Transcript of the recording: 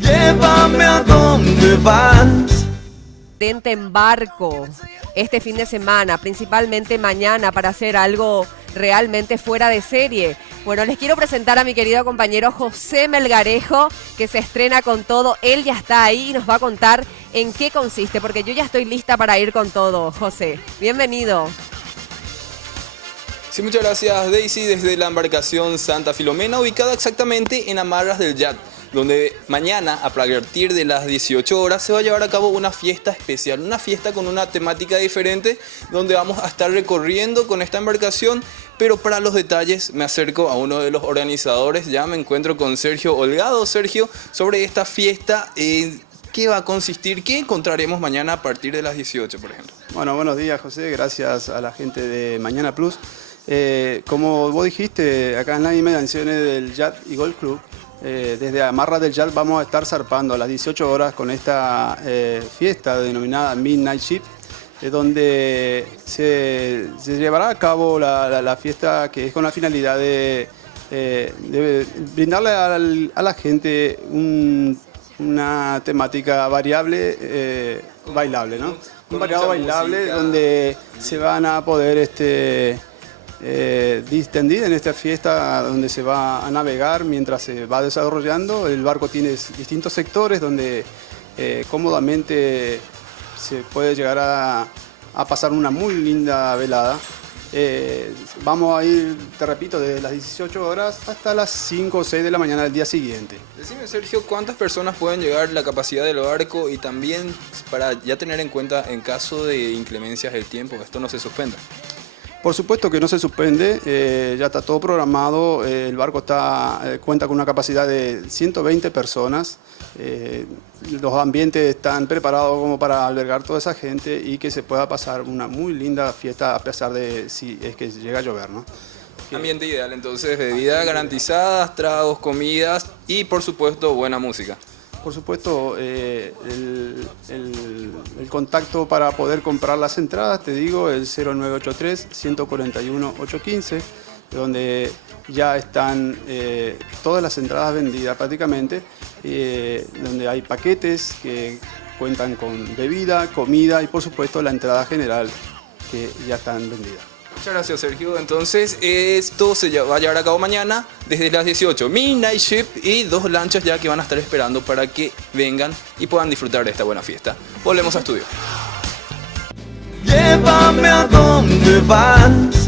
Llévame a donde vas. En barco este fin de semana, principalmente mañana, para hacer algo realmente fuera de serie. Bueno, les quiero presentar a mi querido compañero José Melgarejo, que se estrena con todo. Él ya está ahí y nos va a contar en qué consiste, porque yo ya estoy lista para ir con todo. José, bienvenido. Sí, muchas gracias, Daisy, desde la embarcación Santa Filomena, ubicada exactamente en Amarras del Yat, donde mañana, a partir de las 18 horas, se va a llevar a cabo una fiesta especial, una fiesta con una temática diferente, donde vamos a estar recorriendo con esta embarcación. Pero para los detalles me acerco a uno de los organizadores, ya me encuentro con Sergio Holgado. Sergio, sobre esta fiesta, ¿qué va a consistir? ¿Qué encontraremos mañana a partir de las 18, por ejemplo? Bueno, buenos días, José, gracias a la gente de Mañana Plus. Como vos dijiste, acá en las inmediaciones del Yacht y Golf Club, desde Amarras del Yacht vamos a estar zarpando a las 18 horas con esta fiesta denominada Midnight Ship, donde se llevará a cabo la fiesta, que es con la finalidad de brindarle a la gente una temática variable, bailable, ¿no? Un variado bailable música, donde se van a poder distendir en esta fiesta, donde se va a navegar mientras se va desarrollando. El barco tiene distintos sectores donde cómodamente se puede llegar a pasar una muy linda velada. Vamos a ir, te repito, desde las 18 horas hasta las 5 o 6 de la mañana del día siguiente. Decime, Sergio, ¿cuántas personas pueden llegar, la capacidad del barco, y también para ya tener en cuenta en caso de inclemencias del tiempo, que esto no se suspenda? Por supuesto que no se suspende, ya está todo programado. El barco cuenta con una capacidad de 120 personas. Los ambientes están preparados como para albergar toda esa gente y que se pueda pasar una muy linda fiesta, a pesar de si es que llega a llover, ¿no? Ambiente ideal, entonces, bebidas garantizadas, tragos, comidas y, por supuesto, buena música. Por supuesto, el contacto para poder comprar las entradas, te digo, el 0983-141-815, donde ya están todas las entradas vendidas prácticamente, donde hay paquetes que cuentan con bebida, comida y, por supuesto, la entrada general, que ya están vendidas. Muchas gracias, Sergio. Entonces, esto se va a llevar a cabo mañana desde las 18. Midnight Ship y 2 lanchas ya que van a estar esperando para que vengan y puedan disfrutar de esta buena fiesta. Volvemos a estudio. Llévame a donde vas.